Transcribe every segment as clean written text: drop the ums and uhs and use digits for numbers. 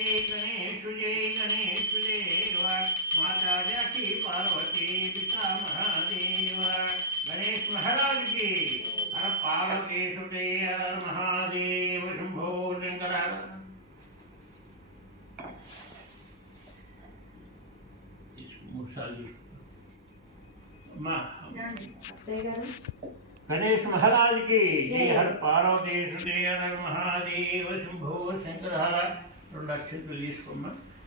गणेश देव माता जाकी पार्वती पिता महादेव गणेश महाराज की हर पार्वती सुते हर महादेव शंभो शंकर गणेश महाराज की जय हर पार्वती सुते हर महादेव शंभो शंकर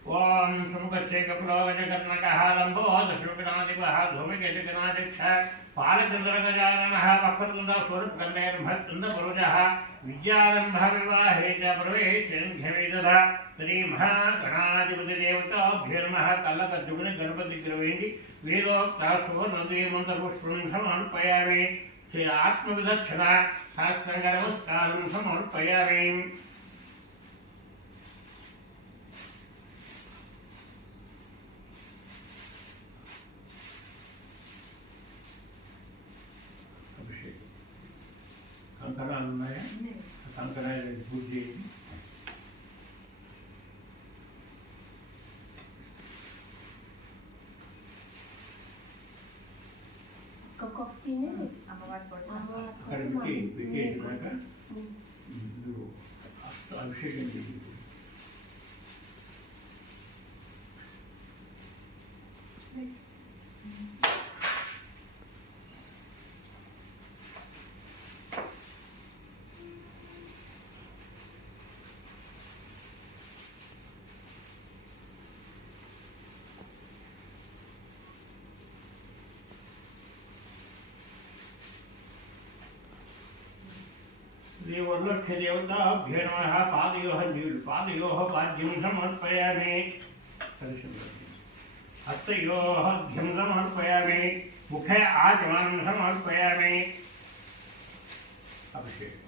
ओम सुमुखस्य कपिलोगजकर्णकः लम्बोदशुकनादिवः धूमिकेतुकनादिक्षः पालचन्द्रगजाननः वक्रतुण्डस्वरूपकर्णैर्महत्तुण्डपुरुषः विद्यारम्भः विवाहे च प्रवेशेन्ध्यवेदः श्रीमहागणाधिपतिदेवताभ्यो नमः कल्लकद्युग्नगणपतिग्रवेण्डि वेदोक्तः सुवर्णद्वैमन्त्रपुष्पं समर्पयामि श्री आत्मविदक्षिणा शास्त्रनमस्कारं समर्पयामि కంకణాలు ఉన్నాయా కంకణాలు పూజ చేయండి అక్కడ పెట్టేసినాక అభిషేకం చేయండి देवोल्लक्ष्यदेवताभ्यो नमः पादयोः पाद्यं समर्पयामि हस्तयोः अर्घ्यं समर्पयामि मुखे आचमनं समर्पयामि अभिषेकम्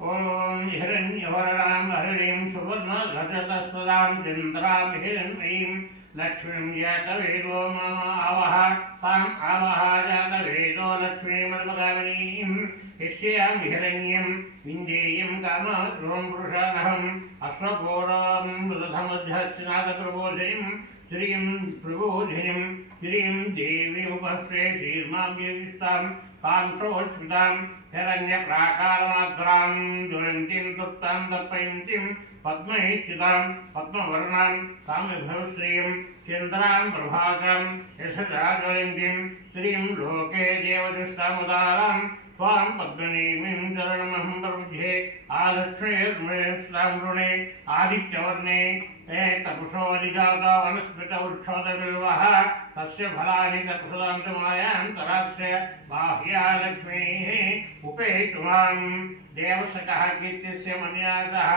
ओम हिरण्यवरणां हरिणीं सुवर्णरजतस्तदां चन्द्रां हिरण्मयीं लक्ष्मीं जातवेदो मम आवह ताम् आवह जातवेदो लक्ष्मीमर्मगामिनीं यस्यां हिरण्यं विन्देयं कामरूपं पुरुषानहम् अश्वघोरां मृदधमध्यस्नादप्रबोधिनीं श्रीं प्रबोधिनीं श्रीं देवीमुपस्थे शीर्मां योगिस्तां कांसोऽस्मितां हिरण्यप्राकारमात्रां ज्वलन्तीं तृप्तां तर्पयन्तीं पद्मैः स्थितां पद्मवर्णां कामविभवश्रियं चन्द्रां प्रभासां यशसा ज्वलन्तीं श्रीं लोके देवदुष्टामुदारां त्वां पद्मनीमीं चरणमहं प्रबुध्ये आलक्ष्मीर्मृष्टां वृणे आदित्यवर्णे तपसोऽधिजाता वनस्पतिवृक्षोदबिल्वः तस्य फलानि तपसदान्तमायान्तरास्य बाह्या लक्ष्मीः उपेतुमां देवसकः कीर्तिस्य मन्यासः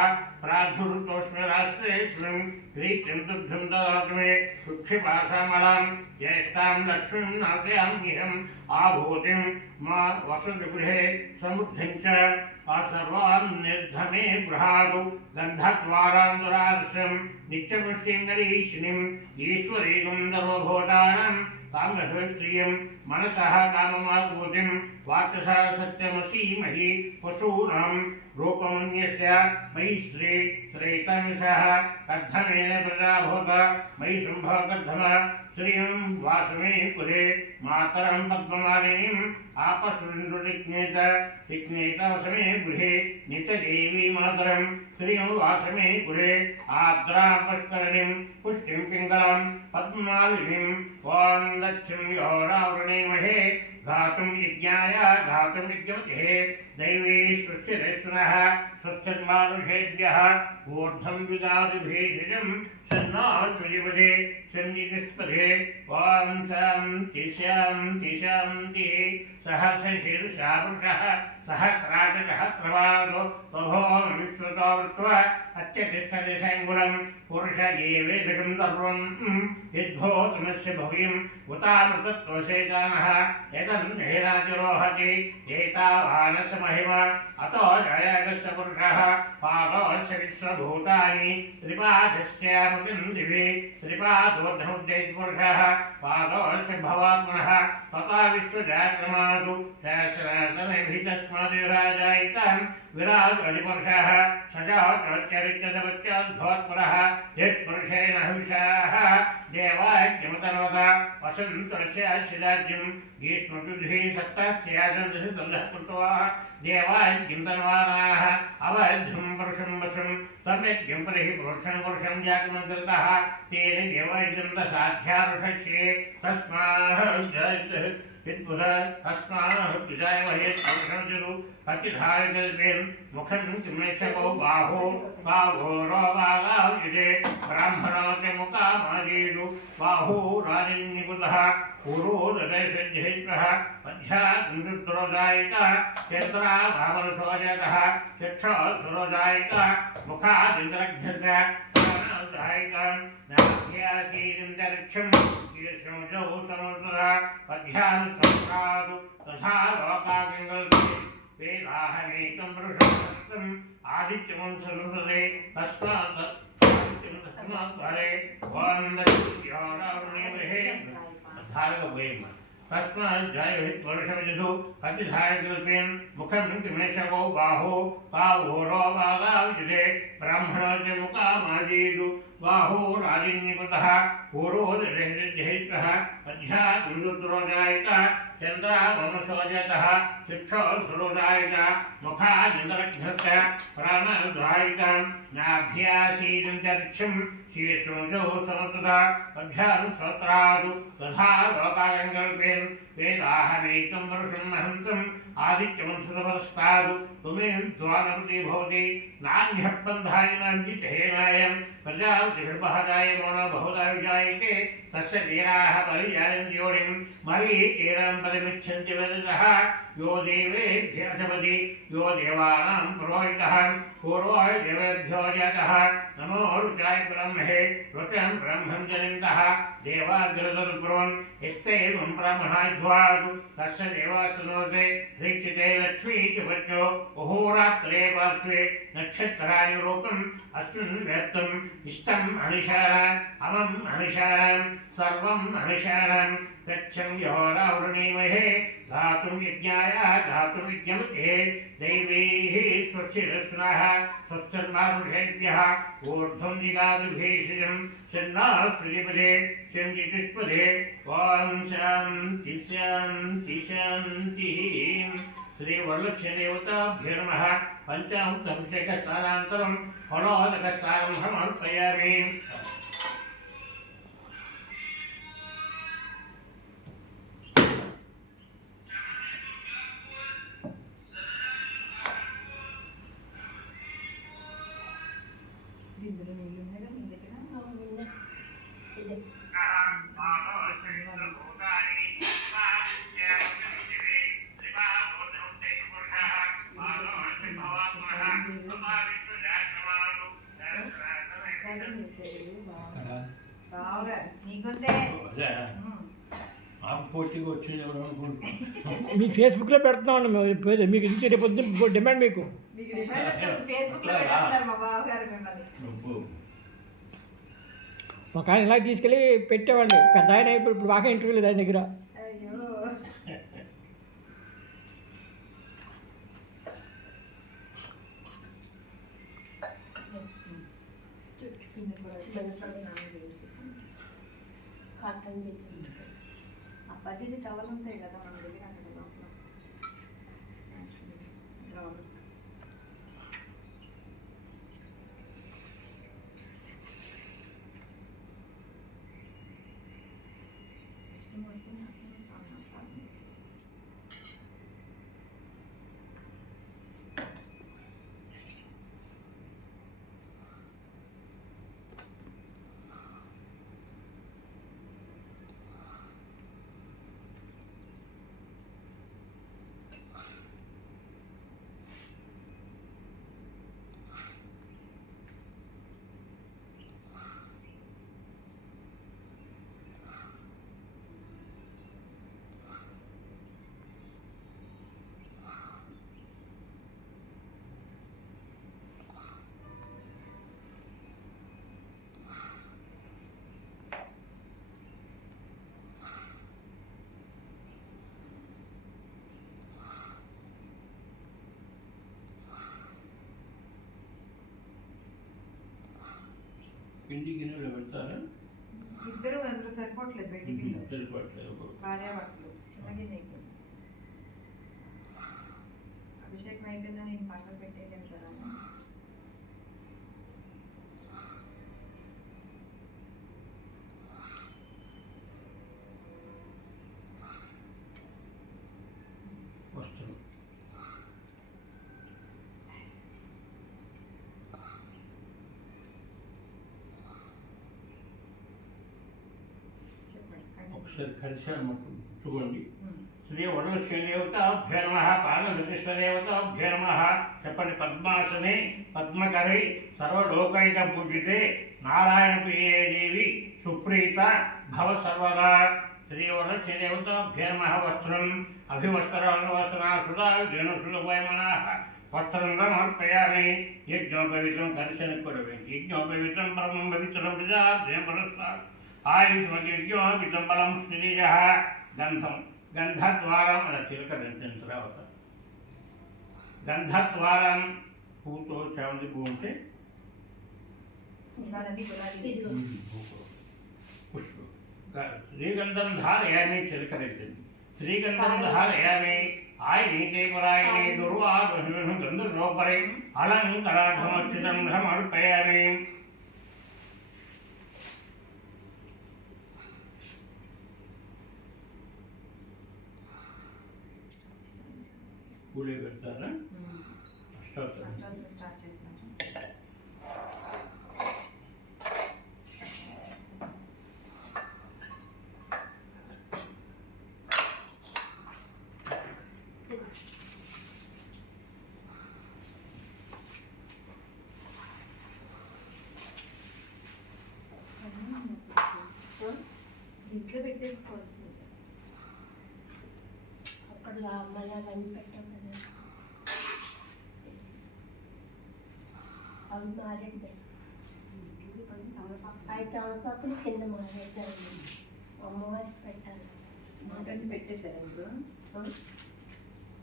प्राधुर्तोष्मराष्ट्रेऽस्मिन् प्रीतिं तुभ्यं ददातु मे सुक्षिपाशामलां ज्येष्ठां लक्ष्मीं नाटयाम्यहम् आभूतिं मा वसतिगृहे समुद्धिं च सर्वान् निर्धमे गृहातु गन्धद्वारान्तरार्षं नित्यपुष्टिङ्गरीशिनीम् ईश्वरीं सर्वभूतानां कामश्रियं मनसः काममाभूतिं वाचसा सत्यमसीमहि पशूनां रूपमन्यस्य मयि श्रीतमिषः कर्धमेन प्रजाभूत मयि शुम्भकर्धम श्रियं वासमे पुरे मातरं पद्ममालिनीम् आपस्विन्दुतिक्नेतवसमे गृहे नित्यदेवी मातरं श्रियं वासमे पुरे आर्द्रां पुष्करणीं पुष्टिं पिङ्गलां पद्ममालिनीं वां लक्ष्मीं योरावृणीमहे घातुं यज्ञाय घातुं यज्ञवतिः दैवी सृष्टिरेश्वरः स्वस्तिर्मानुषेभ्यः ऊर्ध्वं विदातुभीषजं सन्नाश्वजिपदे सन्नितिष्पदे वां शान्ति शान्ति शान्तिः सहस्रशीर्षा पुरुषः सहस्राटकः प्रवादो बभो विश्वतो वृत्वा अत्यतिष्ठति सङ्गुणं पुरुष एवेदकं सर्वं यद्भूतमस्य भव्यम् उतामृतत्वसेतानः यदन्धेनातिरोहति एतावानस महिमा अतो जयागस्य पुरुषः पादोऽस्य विश्वभूतानि त्रिपादस्यामृतिं दिवि त्रिपादोर्धमुद्यैपुरुषः पादोऽस्य भवात्मनः तथा विश्वजातमातु सहस्रासनेभितस्माद्विराजायितं विराजोऽधिपुरुषः सजाचरित्यदवच्चोद्भवत्पुरः यत्पुरुषेण हविषाः देवाज्ञमतनवता वसन्तस्याशिराज्यं ग्रीष्मयुधिः सप्तस्यासन्दः कृत्वा देवाज्ञं तन्वानाः अवध्यं पुरुषं वशं सम्यग्यं परिः पुरुषं जातमन्तः तेन देवैजं तसाध्यारुषक्षे तस्मात् तस्मात् पुरुषं अतिधारकल्पेन मुखं किमेशको बाहो बाघोरोबागायुजे ब्राह्मणो च मुकामाजेषु बाहो राजन्निकुतः पुरोदयसज्जहितः मध्याद्रोजायितः चन्द्रा भावनसोजतः चक्षुरोजायितः मुखादिन्द्रघ्नस्य नाभ्यासीदिन्दरिक्षं शीर्षोजौ समुद्रः पद्यानुसंक्रादु तथा लोकागङ्गल्पे वेदाहमेकं पुरुषं आदित्यं सरुदे तस्मात् हरे वन्दे तस्मात् जयहित पुरुषविदुः अतिधारकल्पेन मुखं किमेशको बाहो बाघोरोबागायुजे ब्राह्मणो च मुकामाजेषु बाहो राजन्निकुतः पुरोदयसज्जहितः मध्याद्रोजायितः चन्द्रावमसोजतः चक्षुर्धरोजायितः मुखादिन्द्रघ्नस्य प्राणोद्वायितः नाभ्यासीदन्तरिक्षं शीर्षोजौ समुद्रः पद्यानुसोत्रादु तथा लोकायङ्कल्पेन वेदाहमेकं पुरुषं महन्तम् आदित्यं सुतपरस्तादु तुमें द्वानपति भवति नान्यः पन्थायनाञ्जितेनायं प्रजापतिर्बहदाय मोनो बहुधा विजायते तस्य वीराः परिजायन्ति योनिं मरीचीरं पदमिच्छन्ति वेदतः यो देवेभ्यः जपति यो देवानां पुरोहितः पूर्वाय देवेभ्यो जातः नमो रुचाय ब्रह्मणे रुचं ब्रह्मं जनितः देवाग्रदुर्ब्रुवन् यस्तेवं ब्रह्मणाध्वादु तस्य देवासुनोसे रीक्षिते लक्ष्मी च वच्चो अहोरात्रे पार्श्वे नक्षत्राणि रूपम् अस्मिन् व्यक्तम् इष्टम् अनिशारान् अमम् अनिशारान् सर्वम् अनिशारान् गच्छं यहोरावृणीमहे धातुं यज्ञाय धातुं यज्ञमते दैवीः स्वस्तिरस्नः स्वस्तिर्मानुषेभ्यः ऊर्ध्वं दिगादुभीषजं चन्नाः श्रीपदे चन्द्रिपुष्पदे ॐ शान्ति शान्ति शान्तिः श्रीवरलक्ष्मीदेवताभ्यो नमः पञ्चामृताभिषेकस्नानान्तरं फलोदकस्नानं समर्पयामि మీ ఫేస్బుక్లో పెడుతున్నాం మీకు ఇచ్చే రేపు డిమాండ్ మీకు ఒక ఆయన ఇలా తీసుకెళ్ళి పెట్టేవాడిని పెద్ద ఆయన ఇప్పుడు బాగా ఇంటర్వ్యూ లేదు ఆయన దగ్గర బడ్జెట్ టవల్ ఉంటాయి కదా మన దగ్గర అక్కడ లోపల పిండి గిన్నెలో పెడతారా? ఇద్దరు అందులో సరిపోవట్లేదు బెడ్కి. సరిపోవట్లేదు. భార్యాభర్తలు చిన్న గిన్నె అయిపోయింది. అభిషేకం అయిపోయిందని నేను పక్కన పెట్టేయలేను కదా. వస్తుంది. చెప్పండి. ఒకసారి కలిసామట్టు చూడండి. శ్రీ వరుణశ్రీదేవతాభ్యో నమః, పాదవిశ్వదేవతాభ్యో నమః. చెప్పండి. పద్మాసనే పద్మకరే సర్వలోకైక పూజితే నారాయణ ప్రియే దేవి సుప్రీత భవ సర్వదా. శ్రీ వరుణశ్రీదేవతాభ్యో నమః. వస్త్రం అభివస్త్రావసనా వేణుసులభయమనాః వస్త్రం సమర్పయామి. యజ్ఞోపవిత్రం కలిసిన కొడవేంటి. యజ్ఞోపవిత్రం పరమం పవిత్రం పురుషార్థం ఆయుష్మజ్ఞోపితం బలం శ్రీజ. గంధం గంధద్వారం అలా చిలకరించిన తర్వాత గంధద్వారం పూతో చామంతి పువ్వు ఉంటే పుష్పం. శ్రీగంధం ధారయామి చిలకరించింది. శ్రీగంధం ధారయామి ఆయనీతే పరాయణే దుర్వాహం గంధోపరి అలంకరాధమర్చితం సమర్పయామి. పూలే పెడతారా? అష్టావతారం స్టార్ట్ చేస్తున్నాను. ఇంట్లో పెట్టేసుకోవాల్సింది. అక్కడ మళ్ళీ అవన్నీ పెట్టాం కదా, అవి మారేద్దాం. అవి తమలపాకులు కింద మారేద్దాం. అమ్మవారికి పెట్టాలి. మటన్ పెట్టేశారు ఇప్పుడు.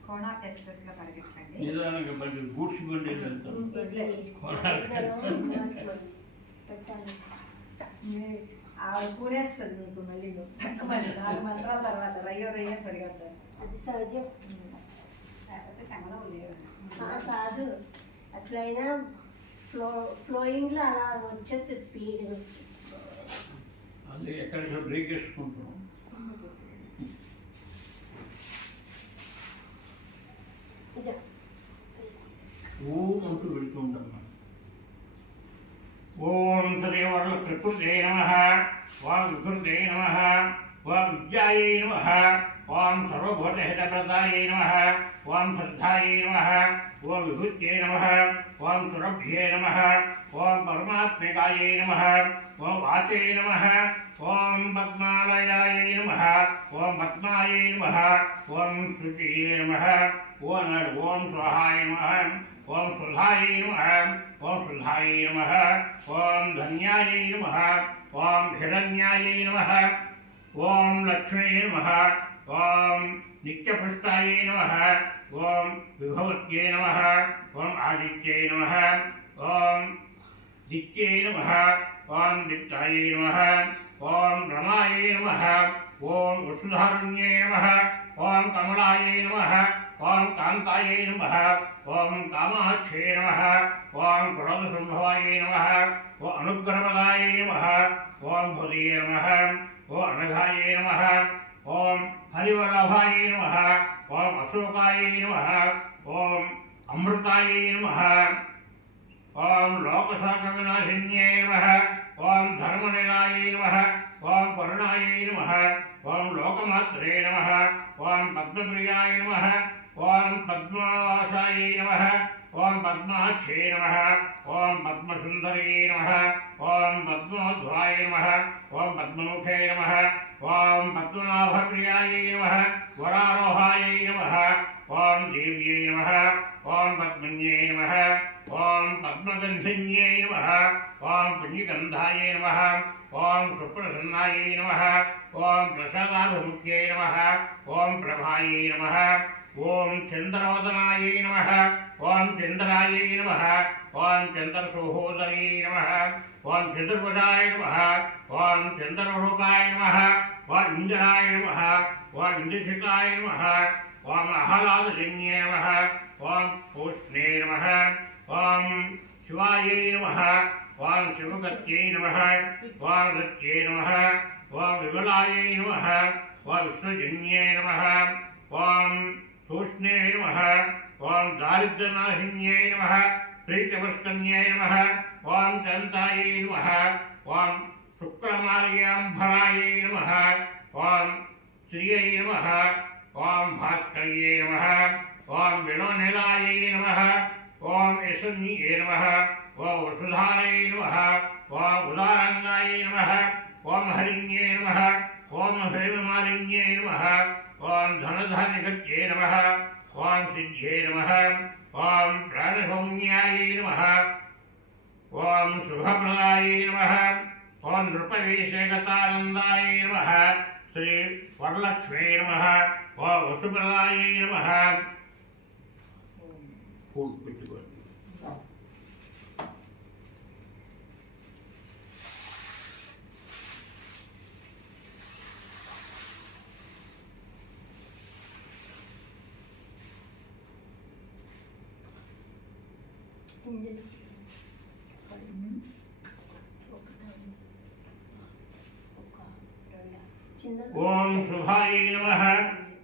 కోణార్క్ ఎక్స్ప్రెస్లో పరిగెట్టండి. నిదానంగా బట్టి గూడ్స్ బండి వెళ్తాం. పెట్టాలి. ఆవిడ కూరేస్తుంది నీకు మళ్ళీ మళ్ళీ 4 మంత్రాల తర్వాత రయ్యో రయ్యో పరిగెడతారు. అది సహజం. లేకపోతే కమలం లేవు. కాదు, అసలు అయినా ఫ్లోయింగ్లో అలా వచ్చేసి స్పీడ్గా వచ్చేసుకోవాలి. అది ఎక్కడికో బ్రేక్ వేసుకుంటాం. ఓం అంటూ వెళుతూ ఉంటాం. ఓం శ్రీ వరల ప్రకృతే నమః, ఓం వికృతే నమః, ఓం విద్యాయై నమః, ఓం సర్వభూతహితప్రదాయై నమః, ఓం శ్రద్ధాయై నమః, ఓం విభూత్యై నమః, ఓం సురభ్యై నమః, ఓం పరమాత్మికాయై నమః, ఓం వాచై నమః, ఓం పద్మాలయాయై నమః, ఓం పద్మాయై నమః, ఓం శుచియై నమః, ఓం స్వహాయ నమః, ఓం సుధాయై నమః, ఓం సుధాయై నమః, ఓం ధన్యాయై నమః, ఓం హిరణ్యాయై నమః, ఓం లక్ష్మీ నమః, ఓం నిత్యపుష్టాయై నమః, ఓం విభవత్యై నమః, ఓం ఆదిత్యై నమః, ఓం దిత్యై నమః, ఓం దిత్తాయై నమః, ఓం రమాయై నమః, ఓం వసుధారుణ్యై నమః, ఓం కమలాయై నమః, ఓం కాంతాయై నమః, ఓం కామాక్షై నమః, ఓం క్రోధసంభవాయై నమః, ఓం అనుగ్రహపదాయై నమః, ఓం భూతయే నమః, ఓం అనఘాయై నమః, ఓం హరివల్లభాయై నమః, ఓం అశోకాయై నమః, ఓం అమృతాయై నమః, ఓం లోకసాగరనాశిన్యై నమః, ఓం ధర్మనిలయాయై నమః, ఓం కరుణాయై నమః, ఓం లోకమాత్రే నమః, ఓం పద్మప్రియాయ నమః, ఓం పద్మావాసాయై నమః, ఓం పద్మాక్షై నమః, ఓం పద్మసుందర్యై నమః, ఓం పద్మోధ్వాయ నమః, ఓం పద్మముఖై నమః, ఓం పద్మనాభప్రియాయై నమః, వరారోహాయై నమః, ఓం దేవ్యై నమః, ఓం పద్మన్యై నమః, ఓం పద్మగంధిన్యై నమః, ఓం పుణ్యగంధాయై నమః, ఓం సుప్రసన్నాయై నమః, ఓం ప్రసాదాభిముఖ్యై నమః, ఓం ప్రభాయై నమః, ఓం చంద్రవదనాయై నమః ఓం చంద్రాయై నమః ఓం చంద్రసోహోదరీ నమః ఓం చతుర్భుజాయ నమః ఓం చంద్రరూపాయ నమః ఓం ఇంద్రాయ నమః ఓం ఇంద్రశిఖాయ నమః ఓం ఆహ్లాదజన్యే నమః ఓం పూష్ణే నమః ఓం శివాయై నమః ఓం శివగత్యై నమః ఓం గత్యై నమః ఓం విమలాయై నమః ఓం విష్ణుజన్యే నమః ఓం తూష్ణే నమః ఓం దారిద్ర్యనాశిన్యై నమః ప్రీతివర్ష్కన్యై నమః ఓం చంతాయై నమః ఓం శుక్రమాల్యాంబరాయై నమః ఓం శ్రియై నమః ఓం భాస్కర్యై నమః ఓం వినోనిలాయై నమః ఓం యశన్యై నమః ఓం వసుధారై నమః ఓం ఉదారంగాయై నమః ఓం హరిణ్యై నమః ఓం హేమమాలిన్యై నమః ఓం ధనధాన్యగత్యై నమః ఓం సిద్ధ్యై నమః ఓం ప్రాణసౌమ్యాయై నమః ఓం శుభప్రదాయై నమః ఓం నృపవేశగతానందాయై నమః శ్రీ వరలక్ష్మీ నమః ఓం వసుప్రదాయై నమః పెట్టుకోండి. ఓం శుభాయై నమః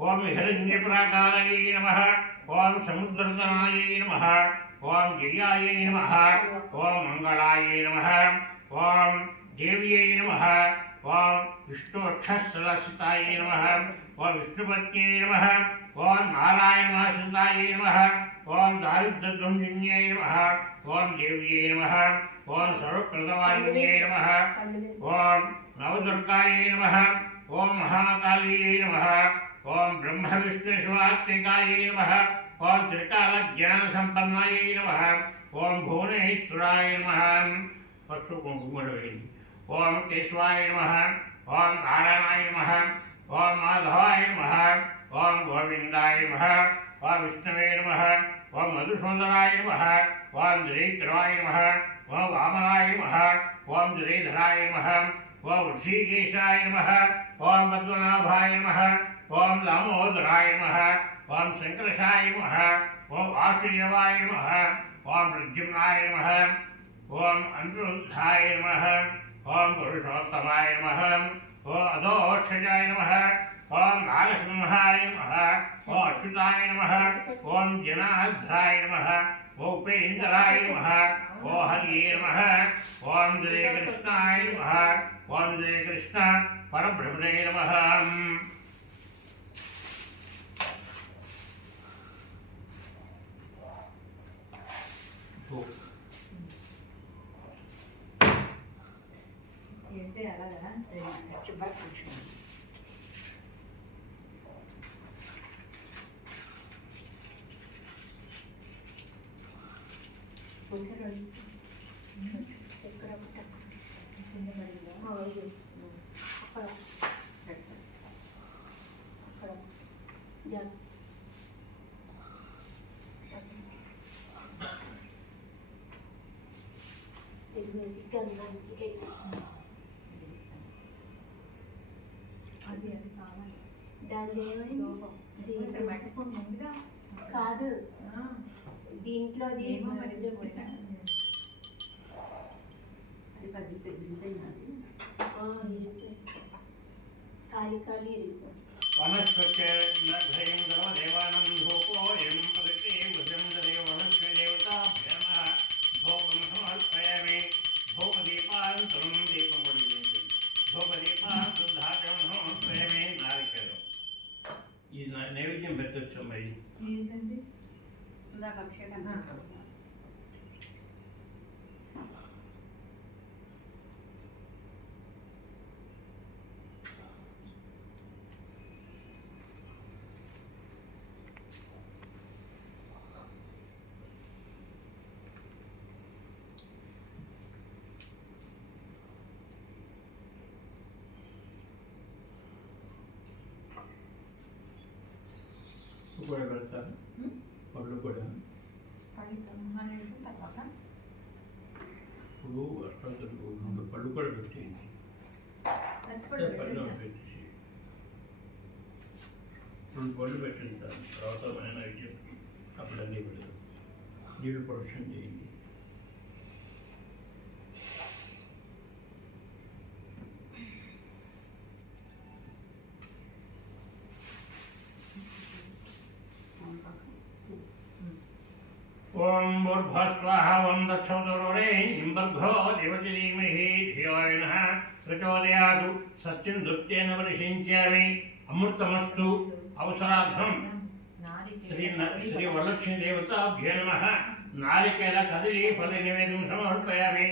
ఓం హిరణ్యప్రాకారయై నమః ఓం సముద్రతనాయై నమః ఓం గిర్యాయై నమః ఓం మంగళాయై నమః ఓం దేవ్యై నమః ఓం విష్ణువక్షస్థలసితాయై నమః ఓం విష్ణుపత్న్యై నమః ఓం నారాయణమాశ్రితాయై నమః ఓం దారిద్ర్యధ్వంజిన్యై నమః ఓం దేవ్యై నమః ఓం సర్వప్రదవారిణ్యై నమః ఓం నవదుర్గాయై నమః ఓం మహాకాళ్యై నమః ఓం బ్రహ్మ విష్ణు శివాత్మికాయై నమః ఓం త్రికాల జ్ఞాన సంపన్నాయై నమః ఓం భువనేశ్వరాయ నమః పశు కుంకుమవేణి ఓం కేశవాయ నమః ఓం నారాయణాయ నమః ఓం మాధవాయ నమః ఓం గోవిందాయ నమః ఓం విష్ణవే నమః ఓం మధుసూదనాయ నమః ఓం శ్రీకరాయ నమః ఓం వామనాయ నమః ఓం శ్రీధరాయ నమః ఓం ఋషికేశాయ నమః ఓం పద్మనాభాయ నమః ఓం దామోదరాయ నమః ఓం శంకరశాయ నమః ఓం వాసుదేవాయ నమః ఓం ప్రద్యుమ్నాయ నమః ఓం అనిరుద్ధాయ నమః ఓం పురుషోత్తమాయ నమః ఓం అధోక్షజాయ నమః ఓం నారసింహాయ నమః ఓం అచ్యుతాయ నమః ఓం జనార్ద్రాయ నమః ఓం ఉపేంద్రాయ నమః ఓం హరియే నమః ఓం శ్రీకృష్ణాయ నమః ఓం శ్రీకృష్ణ పరబ్రహ్మణే నమః ఏంటి అలాగా కష్టపడి కూర్చోండి. ఎక్కడ కింద పడిందా? అక్కడ అక్కడ అది అది కావాలి దాని లోపం. ఇక్కడ మట్టిపోయి ముందుగా కాదు దీంట్లో ఏమో మరి అది పగిలిపోయినది ఖాళీ ఖాళీ వనస్పత్యగ్రయం దేవానం ధూపోయం పదతే వృజందరే వనస్పతి దేవతాభ్యో నమః ధూపం సమర్పయామి ధూపదీపాంతరం దీపం పడిపోయింది ధూపదీపాంతం ధాతం సమర్పయామి నారికేళం ఈ నైవేద్యం పెట్టొచ్చు మరి ఏంటండి ఇందాక అభిషేకం కూడా పెడతారు, పళ్ళు కూడా. తర్వాత ఇప్పుడు అష్టోత్తరకు 2 పళ్ళు కూడా పెట్టేయండి. పళ్ళు పెట్టేసి 2 పళ్ళు పెట్టింటారు. తర్వాత నైవేద్యం అప్పుడు అన్నీ పెడతారు. నీళ్ళు ప్రొడక్షన్ చేయండి. ఓం భూర్భస్వాహ ఓం దక్షోదరోరేణిం భర్గో దేవతి ధీమహి ధియో యో నః ప్రచోదయాత్. సత్యం దుర్తేన పరిశించామి. అమృతమస్తు. అవసరార్థం శ్రీ వరలక్ష్మీ దేవతాభ్యో నమః. నారికేల కదలీ ఫల నివేదం సమర్పయామి.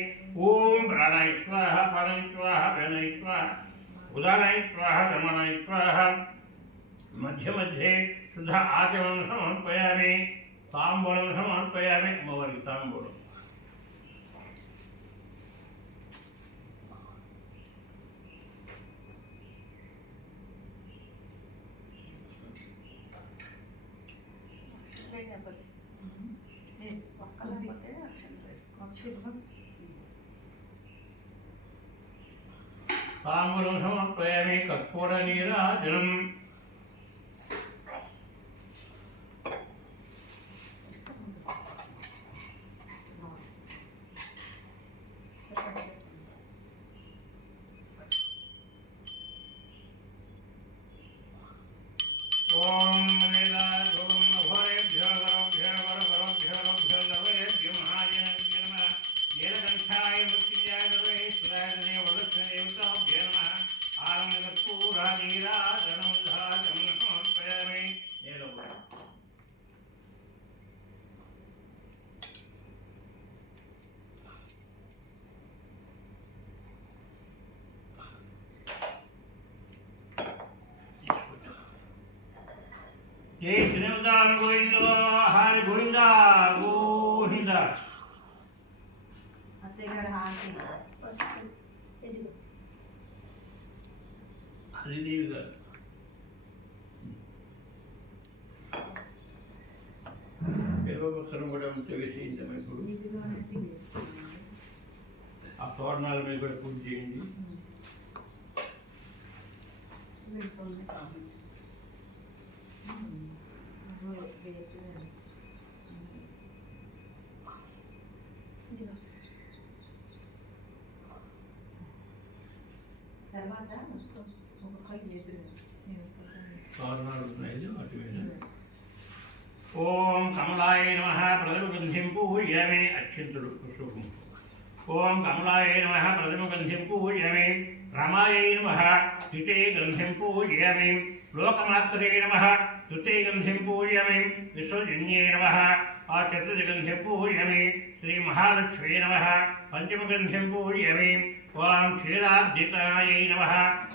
ఓం ప్రాణాయ స్వాహ, ప్రాణాయ స్వాహ, ప్రాణాయ స్వాహ, ఉదానాయ స్వాహ, రమణాయ స్వాహ. మధ్య మధ్యే శుద్ధ ఆచమనం సమర్పయామి. తాంబూలం సమర్పయామి. అమ్మవారికి తాంబూలం. తాంబూలం సమర్పయామి. కర్పూర నీరాజనం. ఓం వేదాగోం అభయేభ్యో వరభ్యో వరవరభ్యో రభ్యో లవయేభ్యో మహాజనేభ్యో నమః. నీలకంఠాయ మృత్యుంజయాయ సర్వేశ్వరాయ వరలక్ష్మీ దేవతాభ్యో నమః. ఆనందకర్పూర నీరాజనం ధాజం సమర్పయామి. జై శ్రీమదాన గోవింద హరి గోవింద గోవింద. అత్తయ్య గారు హారతి. హరిదేవి గారు పెరుగక్షరం కూడా ఉంటే వేసేయించాము. ఇప్పుడు ఆ తోరణాల మీద కూడా పూజ చేయండి. తర్వాత ఒక్కొక్కటి చేతులు తోరణాలు ఉన్నాయి అటు మీద. ఓం కమలాయ నమః. ప్రథమగంధిం పూజయామి. అక్షంతులు శుభం. ఓం కమలాయ నమః. ప్రథమగంధిం పూజయామి. రామాయ నమః. ద్వితే గంధిం పూజయామి. లోకమాత్రే నమః. తృతే గంధిం పూజయామి. విశ్వజన్యే నమః. చతుర్థగంధిం పూజయామి. శ్రీ మహాలక్ష్మీ నమః. పంచమగంధిం పూజయామి. ఓం క్షీరాబ్ధితనాయై నమః.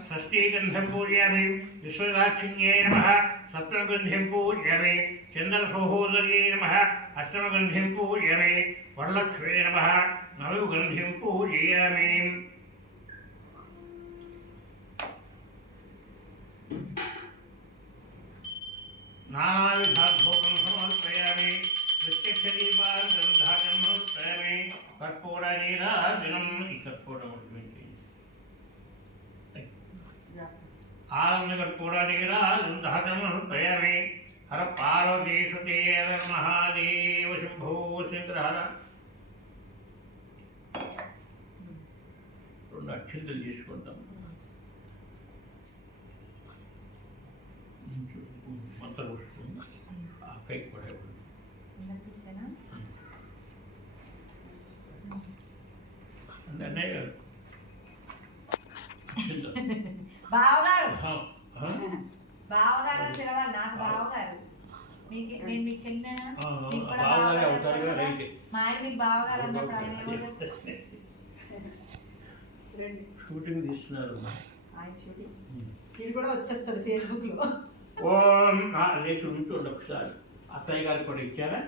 షష్ఠీగంధిం పూజయామి. విశ్వదాక్షిణ్యై నమః. సప్తమగంధిం పూజయామి. చంద్రసోహోదర్యై నమః. అష్టమగంధిం పూజయామి. వరలక్ష్మీ నమః. నవమగంధిం పూజయామి. నానావిధాద్భోగం సమర్పయామి. ప్రత్యక్షదీపాంతరం ధాతం సమర్పయామి. కర్పూర నీరాజనం. ఈ కర్పూరం ఆనందకర్పూర నీరాజనం ధాతం సమర్పయామి. హర పార్వతీసుతే మహాదేవ శంభో శంకరహర. 2 అక్షంతలు తీసుకుంటాం. మంత్ర పుష్పం అక్కడికి కూడా అన్నయ్య గారు బావగారు బావగారు అని పిలవాలి. నాకు బావగారు. నేను మీకు చెల్లినా మీకు కూడా బావగారు. మా ఆయన మీకు బావగారు అన్నప్పుడు ఆయన షూటింగ్ తీస్తున్నారు. ఆయన షూటింగ్ ఇది కూడా వచ్చేస్తుంది ఫేస్బుక్లో. ఓం లేచి ఉంచండి ఒకసారి. అత్తయ్య గారు కూడా ఇచ్చారా?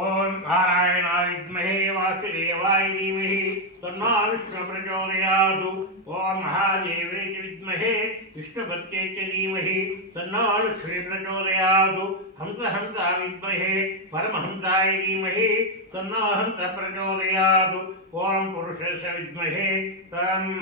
ఓం నారాయణాయ విద్మహే వాసుదేవాయ ధీమహి తన్నో విష్ణు ప్రచోదయాత్. ఓం మహాదేవే చ విద్మహే విష్ణుపత్యై చ ధీమహి తన్నో లక్ష్మీ ప్రచోదయాత్. హంస హంస విద్మహే పరమహంసాయ ధీమహి తన్నో హంస ప్రచోదయాత్. ఓం పురుషస్య విద్మహే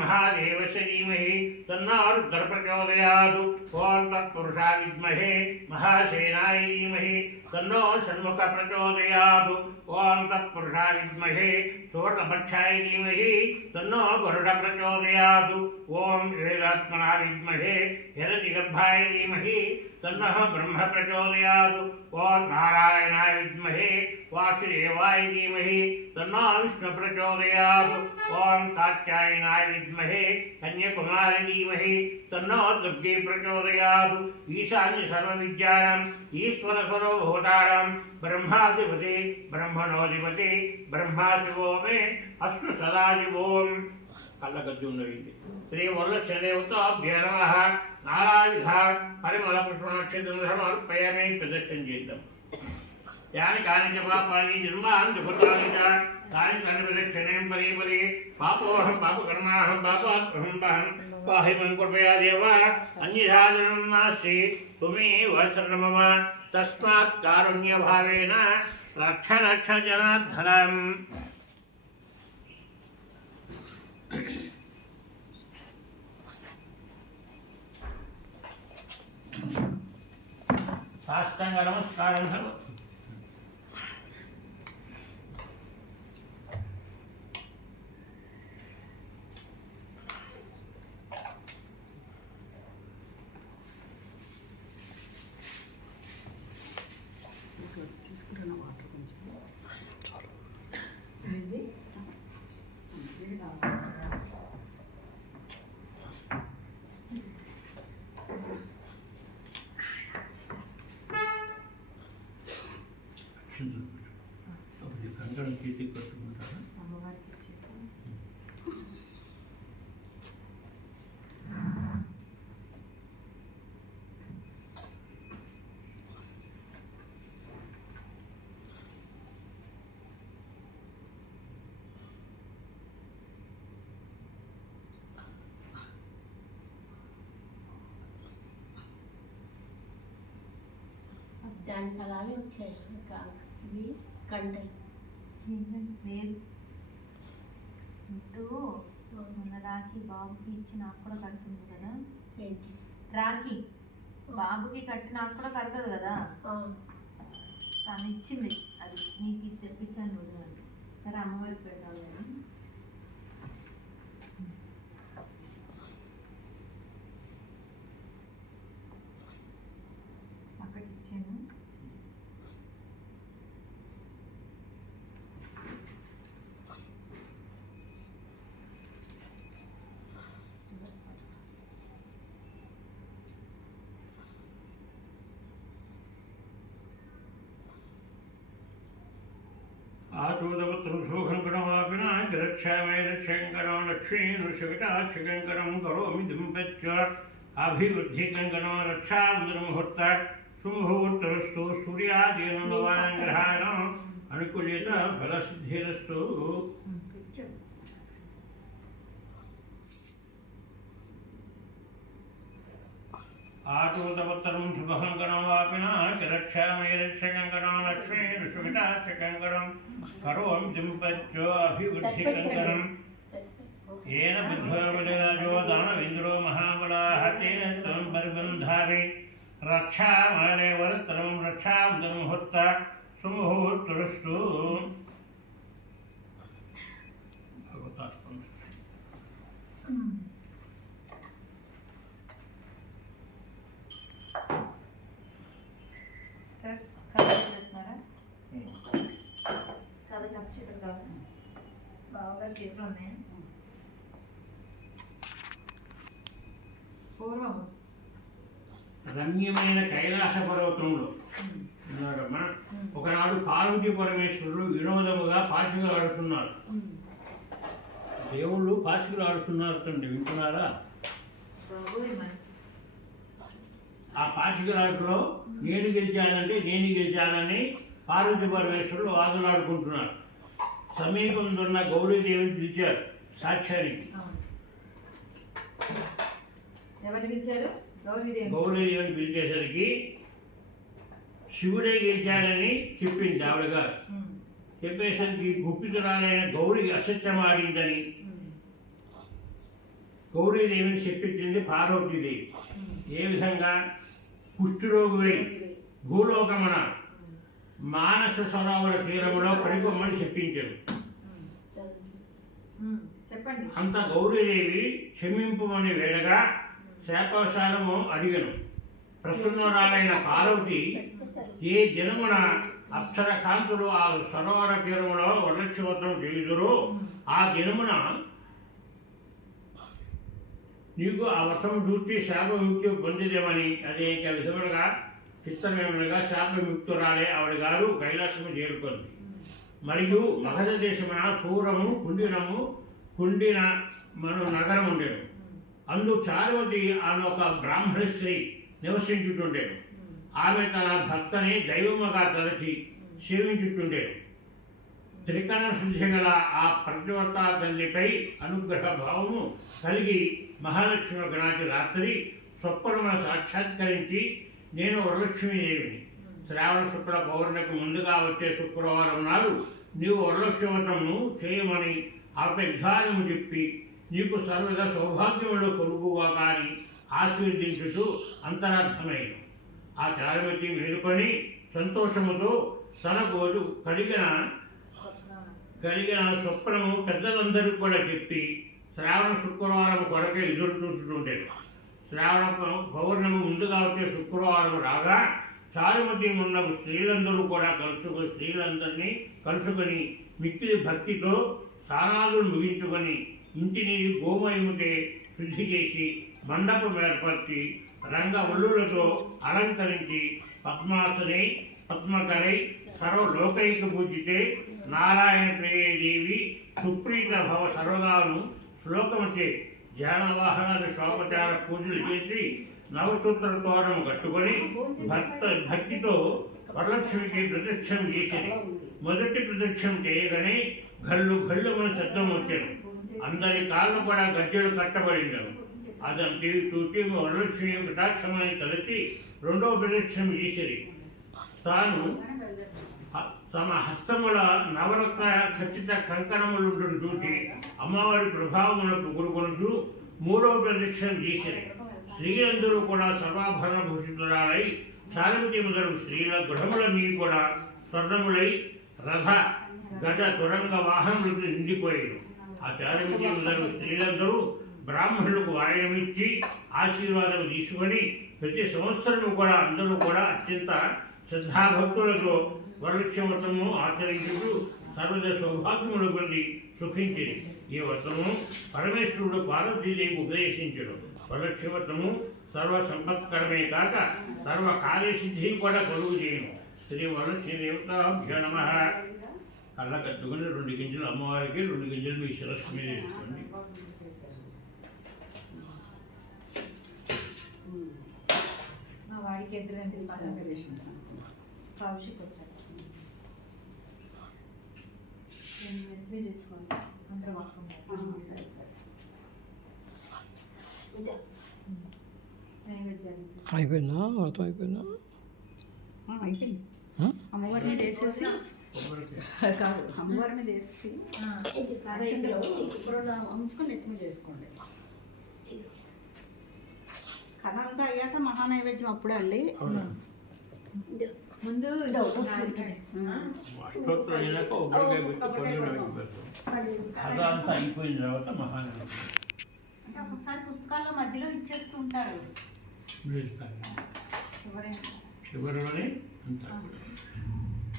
మహాదేవస్య ధీమహి తన్నో రుద్ర ప్రచోదయాత్. ఓం తత్పురుషాయ విద్మహే మహాసేనాయ ధీమహి తన్నో షణ్ముఖ ప్రచోదయాత్. ఓం తత్పురుషాయ విద్మహే సువర్ణపక్షాయ ధీమహి తన్నో గరుడ ప్రచోదయాత్. ఓం వేదాత్మనా విద్మహే హిరణ్యగర్భాయ ధీమహి తన్నః బ్రహ్మ ప్రచోదయాత్. ఓం నారాయణాయ విద్మహే వాసుదేవాయ ధీమహి తన్నో విష్ణు ప్రచోదయాత్. ఓం కాత్యాయనాయ విద్మహే కన్యాకుమారి ధీమహి తన్నో దుర్గే ప్రచోదయాత్. ఈశాన్య సర్వవిద్యానాం ఈశ్వర సర్వభూతానాం బ్రహ్మాధిపతి బ్రహ్మణోధిపతి బ్రహ్మా శివో మే అస్తు సదాశివోం. కళ్ళగద్దు ఉన్నది. శ్రీ వరలక్ష్మీదేవతాభ్యో నమః. నానావిధ పరిమళ పుష్పనక్షత్రం సమర్పయామి. ప్రదర్శన చేద్దాం. యాని కాని చ పాపాని జన్మాంతి కృతాని చ తాని తాని ప్రదక్షిణేం పరే పరే. పాపోహం పాపకర్మాహం పాపాత్మహం పాహం పాహి మం కృపయా దేవ. అన్యథా జనం నాస్తి త్వమేవ శరణం మమ. తస్మాత్ కారుణ్యభావేన రక్ష రక్ష జనార్దనం. సాష్టాంగ నమస్కారం ధర్మ. అప్పుడు కంకణం చేతికి కట్టుకుంటారా? అమ్మవారికి ఇచ్చేసి దానికి అలాగే వచ్చాయి ఇవి కంటలు. లేదు ఇటు మొన్న రాఖీ బాబుకి ఇచ్చి నాకు కూడా కడుతుంది కదా. ఏంటి రాఖీ బాబుకి కట్టి నాకు కూడా కడుతుంది కదా. తను ఇచ్చింది అది నీకు ఇది తెప్పించాను రోజు అని. సరే అమ్మవారికి పెట్టాలి అని అక్కడికి ఇచ్చాను. ఆచూదవత్రం శోభంకరమాపిన రక్షామే రక్షంకరం లక్ష్మీ నృషవిటాక్షకంకరం కరోమి దింపచ్చ అభివృద్ధికంకరం రక్షాముహూర్త శుభముహూర్తరస్తు సూర్యాదీన నవాగ్రహాణం అనుకూలిత ఫలసిద్ధిరస్తు. ఆటోదవత్తరం శుభకంకరం వాపిన రక్షామే రక్షకంకరం లక్ష్మీ నృషవిటాక్షకంకరం కరోమి దింపచ్చో అభివృద్ధికంకరం. ఏన బుద్ధోర్వజరాజో దానవేంద్రో మహాబలాః తేన త్వం పరిబంధామి. రక్షామాలే వరత్రం రక్షాముహూర్త సుముహూర్తరస్తు. భగవతాస్పంద సార్ కథ చేస్తున్నారా? కథ నక్షత్రం కావాలి బావగారు చేతులు ఉన్నాయి. పూర్వము రమ్యమైన కైలాస పర్వతంలో ఉన్నారమ్మా. ఒకనాడు పార్వతీ పరమేశ్వరులు వినోదముగా పాచికలు ఆడుతున్నారు. దేవుళ్ళు పాచికలు ఆడుతున్నారు తండ్రి, వింటున్నారా? ఆ పాచికలాటలో నేను గెలిచానని పార్వతీ పరమేశ్వరులు వాదులాడుకుంటున్నారు. సమీపంలో ఉన్న గౌరీదేవిని పిలిచారు సాక్ష్యానికి. ఎవరిని పిలిచారు? గౌరీదేవి. గౌరీదేవిని పిలిచేసరికి శివుడే గెలిచాడని చెప్పింది ఆవిడ గారు. చెప్పేసరికి గుప్పితురాలైన గౌరికి అసత్యమాడిందని గౌరీదేవిని చెప్పించింది పార్వతీదేవి. ఏ విధంగా? కుష్ఠరోగువై భూలోకమున మానస సరోవర తీరములో పడిపోమని చెప్పించారు. చెప్పండి. అంత గౌరీదేవి క్షమింపమని వేడగా శాపవశానము అడిగను. ప్రసన్నురాలైన పార్వతి ఏ జనమున అప్సర కాంతులు ఆ సరోవర తీరములో వరలక్ష్మీవ్రతం చేయుదురో ఆ దినమున నీకు ఆ వ్రతం చూచి శాపవిముక్తి పొందిదేమని అనేక విధములుగా చిత్తమేమనగా శాపవిముక్తురాలే ఆవిడ గారు కైలాసము చేరుకుంది. మరియు మగధ దేశమున పూర్వము కుండిన నగరం ఉండేను. అందు చారువతి ఆమె బ్రాహ్మణ స్త్రీ నివసించుచుండేను. ఆమె తన భర్తని దైవముగా తలచి సేవించుచుండేను. త్రికరణ శుద్ధి గల ఆ ప్రతివర్త తల్లిపై అనుగ్రహ భావము కలిగి మహాలక్ష్మి ఒకనాటి రాత్రి స్వప్నమున సాక్షాత్కరించి, నేను వరలక్ష్మీదేవిని. శ్రావణ శుక్ల పౌర్ణమికి ముందుగా వచ్చే శుక్రవారం నాడు నీవు వరలక్ష్మీవ్రతమును చేయమని ఆపేఘానము చెప్పి నీకు సర్వదా సౌభాగ్యములు కొలుగుగా కానీ ఆశీర్దించుతూ అంతరార్థమైన ఆ చారుమతి మేలుకొని సంతోషముతో తనకు కలిగిన స్వప్నము పెద్దలందరికీ కూడా చెప్పి శ్రావణ శుక్రవారం కొరకే ఎదురు చూస్తుంటాడు. శ్రావణ పౌర్ణమి ముందుగా వచ్చే శుక్రవారం రాగా చారుమతి ఉన్న స్త్రీలందరూ కూడా స్త్రీలందరినీ కలుసుకొని మిక్కిలి భక్తితో స్నానాలను ముగించుకొని ఇంటిని గోమయముతే శుద్ధి చేసి మండపం ఏర్పరిచి రంగ ఒళ్ళులతో అలంకరించి పద్మాసనై పద్మకరై సర్వలోకైక పూజితే నారాయణ ప్రియదేవి సుప్రీత భవ సర్వదాను శ్లోకముచే ధ్యానవాహనాలు శోపచార పూజలు చేసి నవసూత్ర తోరణం కట్టుకొని భక్తితో వరలక్ష్మికి ప్రదక్షిణం చేసింది. మొదటి ప్రదక్షిణం చేయగానే గల్లు మన శబ్దం వచ్చాను. అందరి కాళ్ళు కూడా గజ్జలు కట్టబడినారు. అదంతా చూసి వరలక్ష్మి కటాక్షమని తలచి రెండవ ప్రదక్షిణం చేసేది. తాను తమ హస్తముల నవరత్న ఖచ్చిత కంకణములు చూసి అమ్మవారి ప్రభావములకు గురుకొనుచు మూడవ ప్రదక్షిణం చేసేది. స్త్రీలందరూ కూడా సర్వాభరణ భూషితురాలై చారుమతి మొదలు స్త్రీల గృహముల మీద కూడా స్వర్ణములై రథ గజ తురంగ వాహనములకు నిండిపోయారు. ఆ చారుమతి మొదలు స్త్రీలందరూ బ్రాహ్మణులకు వాయనమిచ్చి ఆశీర్వాదం తీసుకొని ప్రతి సంవత్సరం కూడా అందరూ కూడా అత్యంత శ్రద్ధాభక్తులతో వరలక్ష్మీవ్రతము ఆచరించుతూ సర్వద సౌభాగ్యములు పొంది సుఖించేది. ఈ వ్రతము పరమేశ్వరుడు పార్వతీదేవికి ఉపదేశించడు. వరలక్ష్మీవ్రతము సర్వ సంపత్కరమే కాక సర్వ కార్యసిద్ధి కూడా కలుగు చేయను. శ్రీ వరలక్ష్మీదేవతాభ్యో నమః. కళ్ళ కట్టుకుని 2 గింజలు అమ్మవారికి, 2 గింజలు మీ శిరస్సు మీద వేసుకోండి. వాడికి ఎదురండి కౌశిక్ వచ్చాడు. ఎత్తువే తీసుకోండి అందరూ అయిపోయిందా? మొత్తం అయిపోయిందా? అయిపోయింది. అమ్మవారి మీద వేసేసి కాదు, అమ్మవారి మీద వేసి ఇప్పుడు ఉంచుకొని ఎత్తి మీద వేసుకోండి. కథ అంతా అయ్యాక మహానైవేద్యం అప్పుడే అండి. ముందు అష్టోత్తరం అయినాక ఒకరిగా పెట్టుకొని కథ అంతా అయిపోయిన తర్వాత మహానైవేద్యం అంటే ఒకసారి పుస్తకాల్లో మధ్యలో ఇచ్చేస్తూ ఉంటారు. చివరిలోనే అంతా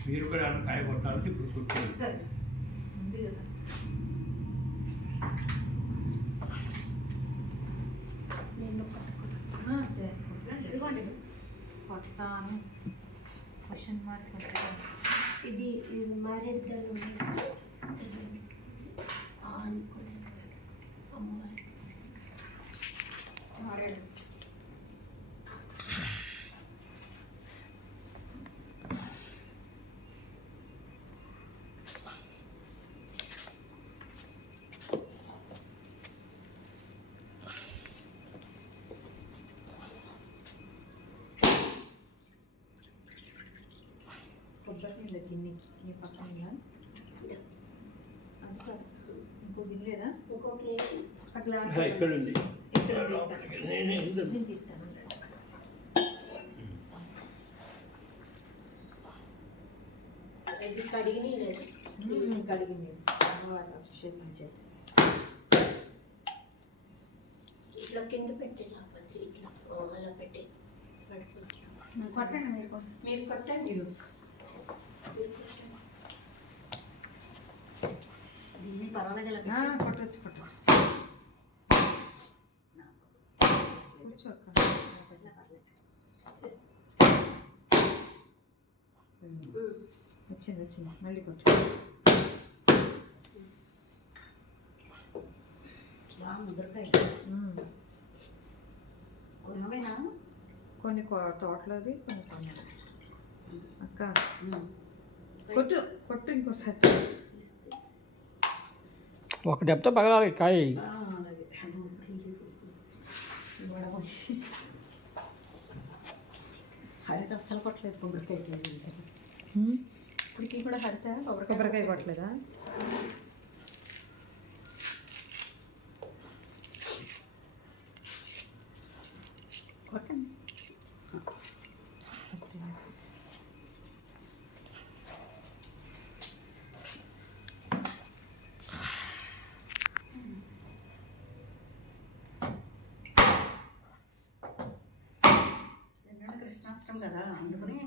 మీరు కూడా కాయ కొట్టాలంటే ఇప్పుడు కూర్చోండి. ఉంది కదా ఇదిగోండి కొట్టాను క్వశ్చన్ మార్క్ ఇది మారేడుదలు అమ్మవారి మారేడు కొబ్బరి నీళ్ళ గిన్నె నీ పక్కన ఉందా? అది కాదు, ఇంకో గిన్నె లేదా? ఇంకోటి లేదు. ఆ గ్లాస్ ఇంకా ఇక్కడ ఉంది. ఇక్కడ తీస్తాను. నేను తీస్తాను. అది కడిగి లేదు. కడిగింది అమ్మవారు అభిషేకం చేసి ఇట్లా కింద పెట్టి లేకపోతే ఇట్లా అలా పెట్టి పడుకుంటాం. కొట్టండి మీరు కొట్టండి. దీన్ని పర్వాలేదు కొట్టచ్చు కూర్చోక్క వచ్చింది మళ్ళీ కొట్టు. ముద్రకాయ కొనవేనా? కొన్ని తోటలోది కొన్ని కొన్నాడు. అక్క కొట్టు ఇంకోసారి. ఒక దెబ్బతో పగలాలి కాయ. హరిత అస్సలు కొట్టలేదు కొబ్బరికాయ. ఇప్పటికీ కూడా హరిత కొబ్బరికాయ కొట్టలేదా? కొట్టండి. కృష్ణాష్టమి కదా, అందుకని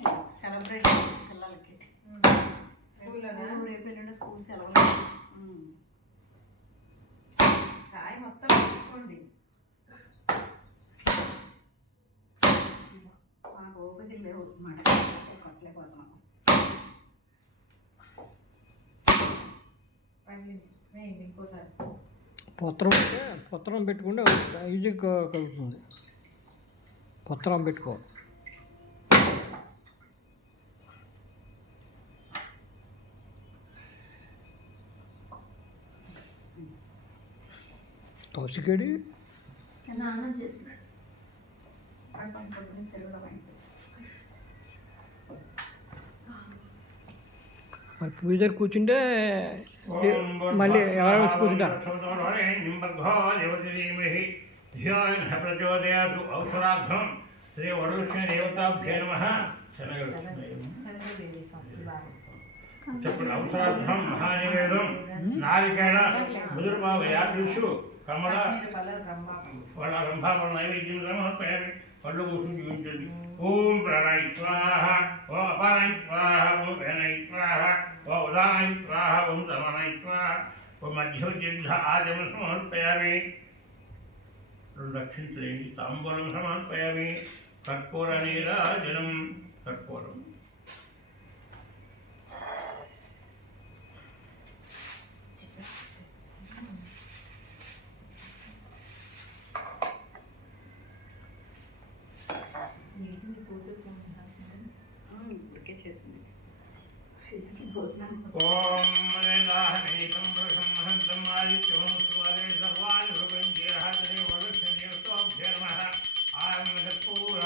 సెలబ్రేషన్ పిల్లలకి. రేపు ఎల్లుండి స్కూల్ సెలవులు. కాయ మొత్తం పెట్టుకోండి. మనకు ఓపిక లేవు మాట కొట్టలేకపోతున్నాం. ఇంకోసారి పొత్తరం పెట్టుకుంటే ఈజీగా కలుగుతుంది. పొత్తరం పెట్టుకో. కౌశికడి స్నానం చేస్తున్నాడు. మరి పూజ దగ్గర కూర్చుంటే మళ్ళీ ఎవరైనా వచ్చి కూర్చుంటారు. ఔషధార్థం శ్రీ వరలక్ష్మి దేవతాభ్యే నమః. చెప్పండి. ఔషధార్థం మహానివేదం నారికేళ ముదురుబావ యాదృషు కమల వాళ్ళ రంభాపణ నైవేద్యం సమర్పయామి. పళ్ళు కూర్చుని చూపించండి. ఓం ప్రాణాయ స్వాహ, ఓం అపానాయ స్వాహ, ఓం వేనాయ స్వాహ, ఓం ఉదానాయ స్వాహ, ఓం సమానాయ స్వాహ, ఓం మధ్యోద్యుద్ధ ఆచమన సమర్పయామి. రెండు రక్షించలేండి. తాంబూలం సమర్పయామి. కర్పూర నీరాజనం. కర్పూరం చేసింది. ఓం మలేదాహనేకం పురుషం మహంతం ఆదిత్యం స్వరే సర్వాణి భువంత్యః వరలక్ష్మి దేవతాభ్యే నమః. ఆయం కర్పూర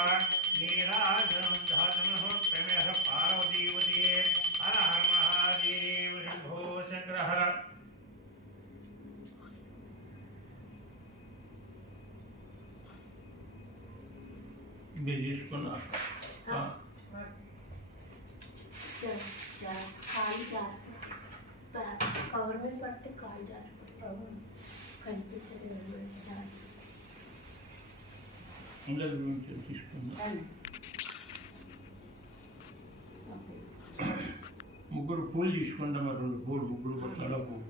నీరాజనం ధాతమహోత్తమః పార్వతీవతే. హర హర మహాదేవ శంభో శంకర. మీరు తీసుకున్నారు. కాలు జారు కవర్ మీద పడితే కాలు జారు కనిపించదు. తీసుకున్నారు. ముగ్గురు పూలు తీసుకుంటాం. మరి రెండు పూలు ముగ్గురు కొట్టాల పువ్వు.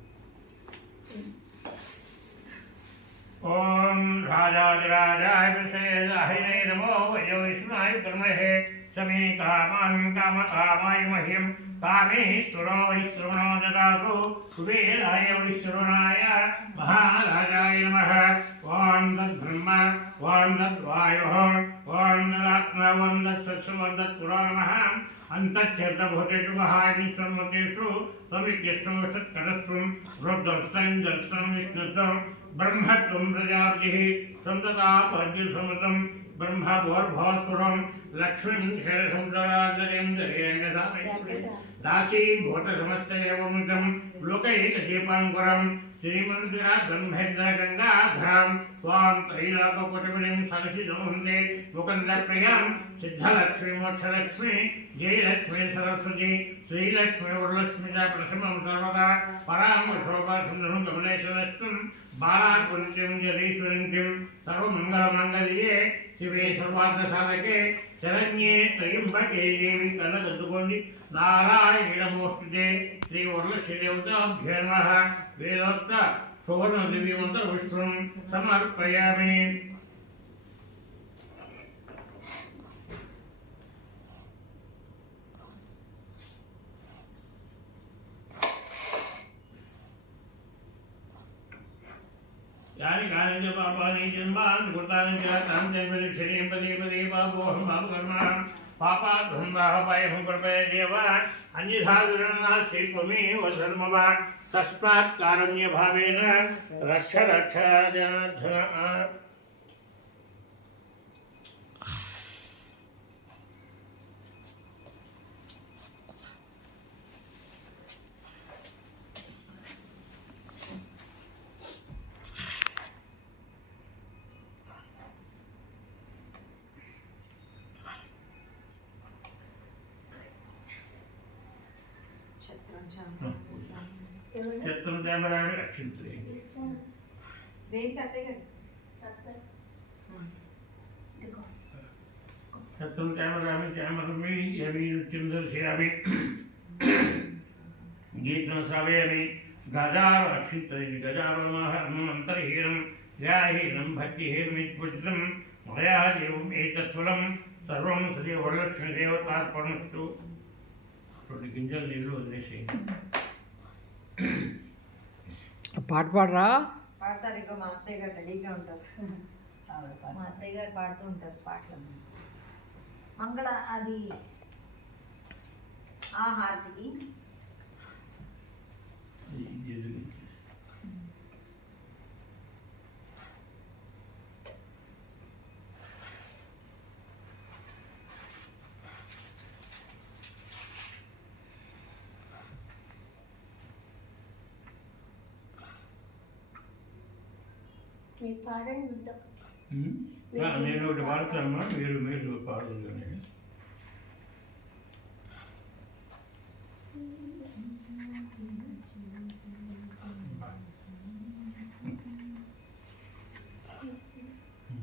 ఓం రాజాదిరాజాయ విషేదాహినే నమో వయో విష్ణునాయ కర్మహే సమే కామాన్ కామకామాయ మహ్యం కామేశ్వరో వైశ్రవణో దదాతు కుబేరాయ వైశ్రవణాయ మహారాజాయ నమః. ఓం తద్బ్రహ్మ ఓం తద్వాయుః ఓం తదాత్మ ఓం తత్సత్సం ఓం తత్పురో నమః. అంతఃచేతభూతేషు మహానిస్వమతేషు సమిత్యస్వం సత్కరస్వం రుద్రస్తం దర్శనం విష్ణుత్వం బ్రహ్మత్వం ప్రజాపతిః సంతతాపద్యుసమతం బ్రహ్మ భోర్భవస్పురం లక్ష్మీం క్షేరసముద్రాగరేంద్రేణ रामेश्वरी दासीभूत समस्तदेवमुखं लोकैकदीपाङ्कुरं श्रीमन्दिराद्ब्रह्मेन्द्रगङ्गाधरं त्वां त्रैलोक्यकुटुम्बिनीं सरसिजमुन्दे मुकुन्दप्रियां सिद्धलक्ष्मी मोक्षलक्ष्मी जयलक्ष्मी सरस्वती श्रीलक्ष्मी वरलक्ष्मी च प्रथमं सर्वदा परां शोभासुन्दरं कमलेश्वरस्तं बालाकुन्तीं जलीश्वरीं सर्वमङ्गलमाङ्गल्ये शिवे सर्वार्थसाधके शरण्ये त्र्यम्बके देवी कनकदुकोण्डि नारायणे नमोस्तुते श्री वरलक्ष्मीदेवताभ्यो नमः वेदोक्त सुवर्णदिव्यमन्त्रपुष्पं समर्पयामि यानि कानि च पापानि जन्मान् कृतानि च तानि जन्मनिक्षणीं पदे पदे पापोऽहं पापकर्मणां पापाद्धं दाहपायं कृपया देव अन्यथा विरणास्ति त्वमेव धर्मवान् तस्मात् कारुण्यभावेन रक्ष रक्ष जनार्दन चतुर्दशराणि रक्षन्ते देवी अत्तయ్య चतुर्दशराणि चामरमि यवीरुचिं दर्शयामि गीतं श्रावयामि गजारो रक्षन्ते गजारोमः अन्तर्हीनं व्याहीनं भक्तिहीनमित्पुजितं मया देवम् एतत्फलं सर्वं श्री वरलक्ष्मीदेवतार्पणमस्तु రెండు గింజలు నీళ్ళు వదిలేసేయండి పాట పాడరా పాడతారు. ఇక మా అత్తయ్య గారు రెడీగా ఉంటారు. మా అత్తయ్య గారు పాడుతూ ఉంటారు పాటలు. మంగళ అది ఆ హారతికి మీరు పాడండి ముద్ద. నేను ఒకటి పాడతానమ్మా, మీరు పాడదు కానీ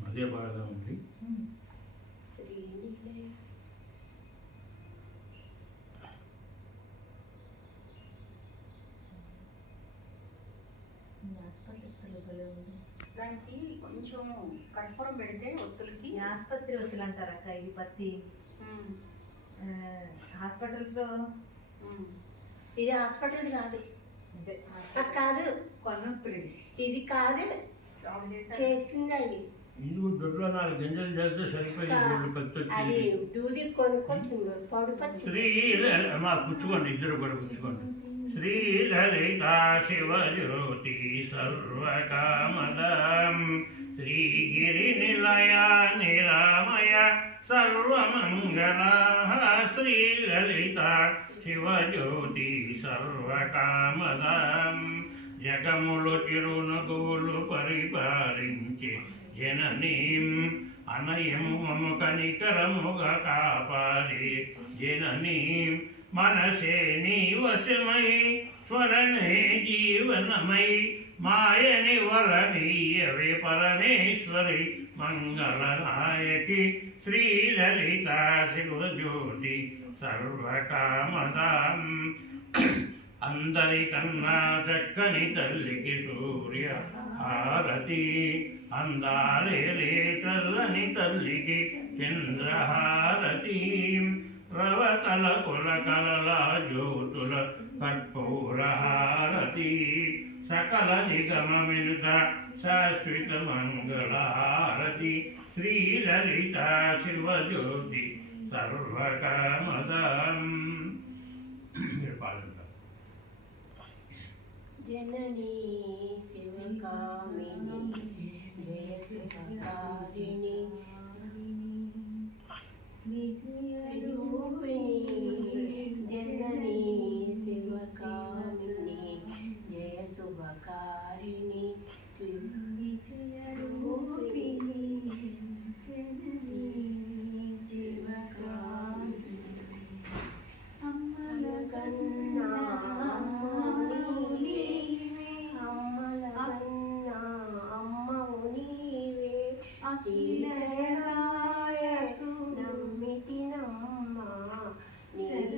అదే పాడదాం ఉంది. దానికి కొంచెం కర్పూరం పెడితే ఒత్తులకి ఆసుపత్రి ఒత్తులు అంటారు అక్క. ఇవి పత్తి హాస్పిటల్స్లో ఇది హాస్పిటల్ కాదు, అదే కాదు కొన్నొత్తులు ఇది కాదు చేసిందండి. ఇది దొడ్లో 4 గింజలు చేస్తే సరిపోయింది. అది దూది కొనుక్కొచ్చింది పౌడు పత్తి. మా పుచ్చుకోండి, ఇద్దరు కూడా పుచ్చుకోండి. శ్రీలలితా శివజ్యోతి సర్వకామదం శ్రీగిరినిలయా నిరామయ సర్వమంగళా శ్రీలలితా శివజ్యోతి సర్వకామదం జగములు చిరునగులు పరిపాలించి జననీం అనయము మమ కనికరముగా కాపాడి జననీం మనసే నీ వశమై స్వరణే జీవనమై మాయని వరణీయవే పరమేశ్వరి మంగళనాయకి శ్రీలలితా శివజ్యోతి సర్వకామదాం అందరికన్నా చక్కని తల్లికి సూర్య హారతి అందాలే చల్లని తల్లికి చంద్రహారతి రవతల కులకలల జ్యోతుల కర్పూరహారతి సకల నిగమమినుత శాశ్వత మంగళహారతి శ్రీలలితా శివజ్యోతి సర్వకామదాం. మీరు పాడుతారు. జననీ శివకామిని జయ శుభకారిణి విజయ రూపిణి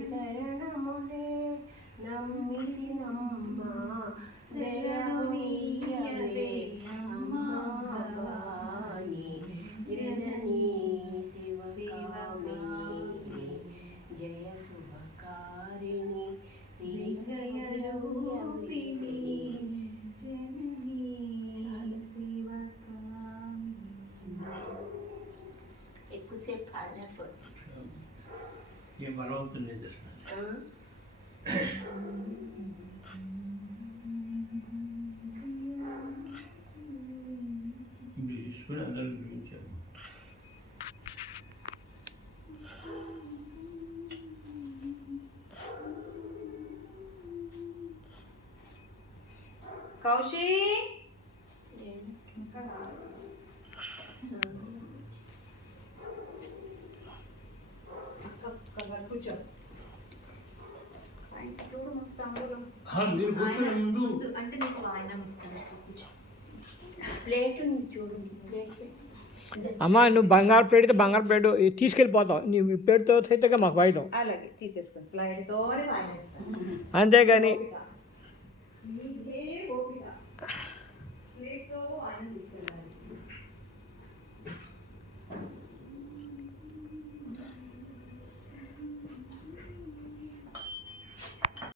శరణములే నమ్మిది నమ్మ శరణునీయవే అమ్మా భవాని జననీ శివకామిని జయ శుభకారిణి విజయ రూపిణి జననీ శివకామిని. ఎక్కువసేపు కాలినప్పుడు ఏం బలవంతం లేదు చేస్తున్నాను. ఇంగ్లీష్ కూడా అందరికి చూపించాము. కౌశి కూర్చో. చూడు తమ్ముడు మీరు కూర్చొని ముందు అంటే నీకు వాయినం ఇస్తాను, కూర్చో. ప్లేట్ ఉంది చూడు ప్లేట్ అమ్మ నువ్వు బంగారు ప్లేట్ అయితే బంగారు ప్లేట్ తీసుకెళ్ళిపోతావు, నీ ప్లేట్తో అయితే మాకు వాయిదాం. అలాగే తీసేసుకోండి, ఫ్లైట్తోనే వాయినం ఇస్తాను. అంతేగాని ఇదే ఓపిక.